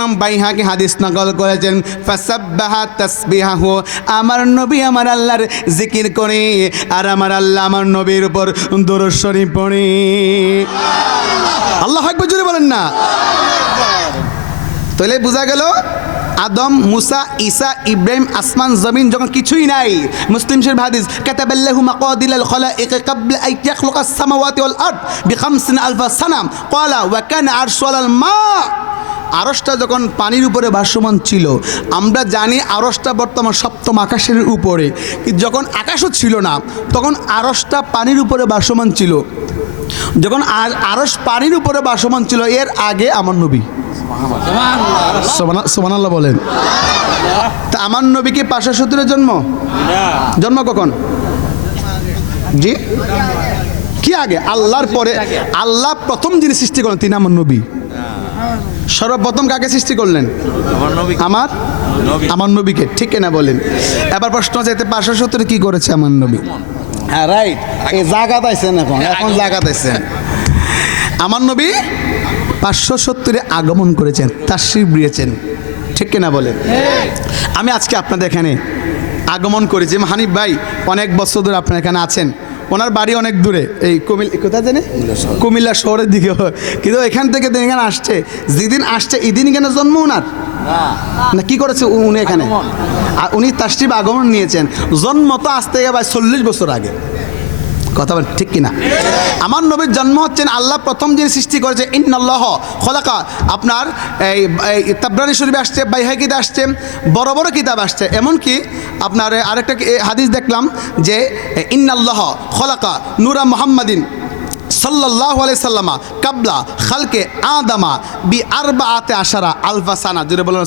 ইমাম বাইহাকি হাদিস নকল করেছেন, ফাসাব্বাহা তাসবিহাহু, আমার নবী আমার আল্লাহর জিকির করে, আর আমার আল্লাহ আমার নবীর উপর দরুদ শরীফ পড়ে। আল্লাহ আকবার, জোরে বলেন না। তাহলে বোঝা গেল, আদম, মুসা, ঈসা, ইব্রাহিম, আসমান, জমিন যখন কিছুই নাই, মুসলিম শরীফ হাদিস, কাতাবাল্লাহু মাকাদিল আল খালাইক ক্বাবলা আন ইয়াখলুকা আস-সামাওয়াতি ওয়াল আরদ বিখামসিন আলফা সানাম, ক্বালা ওয়া কানা আরশু আলাল মা। আরসটা যখন পানির উপরে ভাসমান ছিল, আমরা জানি আরসটা বর্তমান সপ্তম আকাশের উপরে। যখন আকাশও ছিল না, তখন আরসটা পানির উপরে ভাসমান ছিল। যখন আর আরস পানির উপরে ভাসমান ছিল, এর আগে আমার নবী। সোমান আল্লাহ বলেন। তা আমার নবী কি পাঁচশো জন্ম? জন্ম কখন? জি? কি আগে? আল্লাহর পরে আল্লাহ প্রথম যিনি সৃষ্টি করেন তিনি আমার নবী। সর্বপ্রথম কাকে সৃষ্টি করলেন? আমার নবী। আমার নবীকে ঠিক না বলেন। এবার প্রশ্ন চাইতে পাঁচশো সত্তরে কি করেছে আমার নবী? হ্যাঁ রাইট এই জায়গাত আইছেন এখন এখন জায়গাত আইছেন আমার নবী পাঁচশো সত্তরে আগমন করেছেন তাশ্রী দিয়েছেন ঠিক কিনা বলেন? আমি আজকে আপনাদের এখানে আগমন করেছি। হানিফ ভাই অনেক বছর ধরে আপনার এখানে আছেন। ওনার বাড়ি অনেক দূরে এই কুমিল কোথায় জানে? কুমিল্লা শহরের দিকে কিন্তু এখান থেকে এখানে আসছে। যেদিন আসছে এদিন কেন জন্ম ওনার? না। কি করেছে উনি এখানে? আর উনি তার আগমন নিয়েছেন। জন্ম তো আজ থেকে চল্লিশ বছর আগে। কথা ঠিক কিনা? আমার নবীর জন্ম হচ্ছেন, আল্লাহ প্রথম যিনি সৃষ্টি করেছে, ইন্নাল্লাহ, খলাকা। আপনার এই তাবরানি শরীফে আসছে, বাইহাকিতে আসছে, বড় বড় কিতাব আসছে। এমনকি আপনার আরেকটা হাদিস দেখলাম যে ইন্নাল্লাহ, খলাকা, নুরা মোহাম্মদিন সাল্লাহ সাল্লামা কাবলা খালকে আদামা বি আরবা আতে আশারা আলফা সানা। জুড়ে বলেন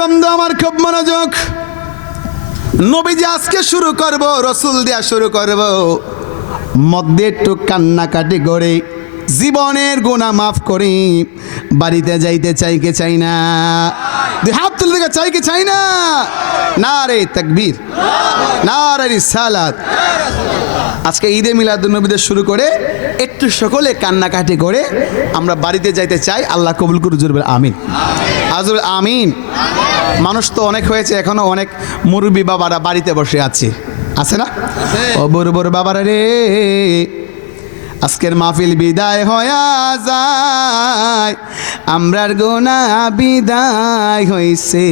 বন্ধু, আমার খুব মনোযোগ। নবীজি আজকে শুরু করব, রসুল দিয়া শুরু করব। মধ্যে একটু কান্নাকাটি করে, জীবনের গুণা মাফ করি। বাড়িতে যাইতে চাই কে চাই না? হাত তুলে দেখে চাই কে চাই না? না রে তাকবীর না রে সালাত আজকে ঈদে মিলাদুন্নবীদের শুরু করে, একটু সকলে কান্নাকাটি করে, আমরা বাড়িতে যাইতে চাই, আল্লাহ কবুল করু জুরবে আমিন। আজুল আমিন। মানুষ তো অনেক হয়েছে এখনও অনেক মুরব্বী বাবারা বাড়িতে বসে আছে। আছে না? ও বড় বড় বাবারা রে আজকের মাহফিল বিদায় হয়া যায় আমরার গোনা বিদায় হইছে।